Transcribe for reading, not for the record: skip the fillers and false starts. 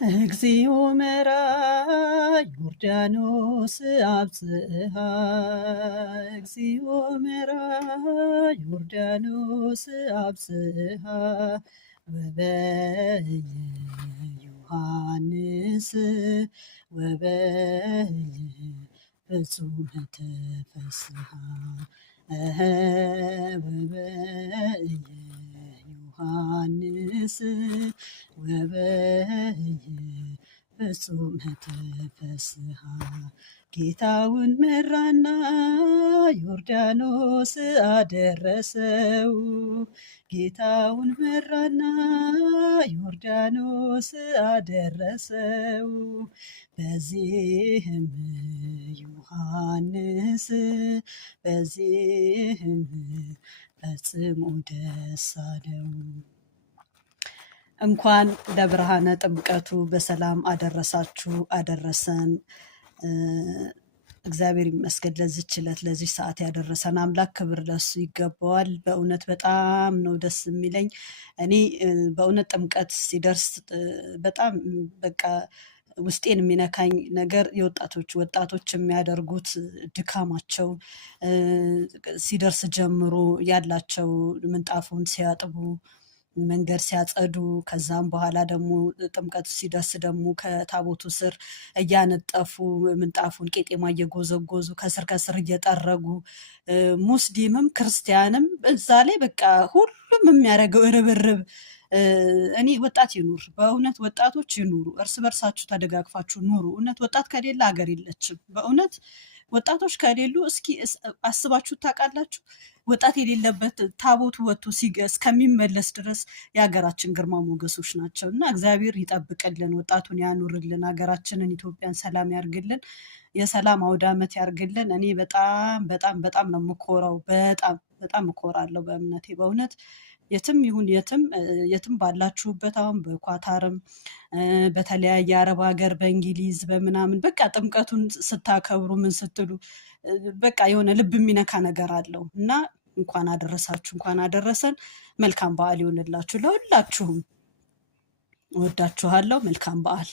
እግዚኦ መራይ ዮርዳኖስ አብጽሐ እግዚኦ መራይ ዮርዳኖስ አብጽሐ ወበየ ዮሐንስ ወበየ ፍጹመ ተፈስሐ ወበየ ዮሐንስ ወበየ ፍጹመ ተፈስሐ ጌታውን መራና ዮርዳኖስ አደረሰው ጌታውን መራና ዮርዳኖስ አደረሰው በዚህም ዮሐንስ በዚህም ፈጽሞ ደስ አለው። እንኳን ለብርሃነ ጥምቀቱ በሰላም አደረሳችሁ አደረሰን። እግዚአብሔር ይመስገን ለዚህች ዕለት ለዚህ ሰዓት ያደረሰን አምላክ ክብር ለሱ ይገባዋል። በእውነት በጣም ነው ደስ የሚለኝ። እኔ በእውነት ጥምቀት ሲደርስ በጣም በቃ ውስጤን የሚነካኝ ነገር ወጣቶች የሚያደርጉት ድካማቸው ሲደርስ ጀምሮ ያላቸው ምንጣፉን ሲያጥቡ መንገድ ሲያጸዱ ከዛም በኋላ ደግሞ ጥምቀቱ ሲደርስ ደግሞ ከታቦቱ ስር እያነጠፉ ምንጣፉን ቄጤማ እየጎዘጎዙ ከስር እየጠረጉ ሙስሊምም ክርስቲያንም እዛ ላይ በቃ ሁሉም የሚያደርገው ርብርብ። እኔ ወጣት ይኑር፣ በእውነት ወጣቶች ይኑሩ፣ እርስ በርሳችሁ ተደጋግፋችሁ ኑሩ። እውነት ወጣት ከሌለ ሀገር የለችም። በእውነት ወጣቶች ከሌሉ እስኪ አስባችሁ ታውቃላችሁ? ወጣት የሌለበት ታቦቱ ወጥቶ እስከሚመለስ ድረስ የሀገራችን ግርማ ሞገሶች ናቸው እና እግዚአብሔር ይጠብቅልን፣ ወጣቱን ያኑርልን፣ ሀገራችንን ኢትዮጵያን ሰላም ያርግልን፣ የሰላም አውደ ዓመት ያርግልን። እኔ በጣም ነው የምኮራው። በጣም እኮራለሁ በእምነቴ በእውነት የትም ይሁን የትም ባላችሁበት አሁን በኳታርም በተለያየ አረብ ሀገር በእንግሊዝ በምናምን በቃ ጥምቀቱን ስታከብሩ ምን ስትሉ በቃ የሆነ ልብ የሚነካ ነገር አለው እና እንኳን አደረሳችሁ እንኳን አደረሰን። መልካም በዓል ይሆንላችሁ ለሁላችሁም። እወዳችኋለሁ። መልካም በዓል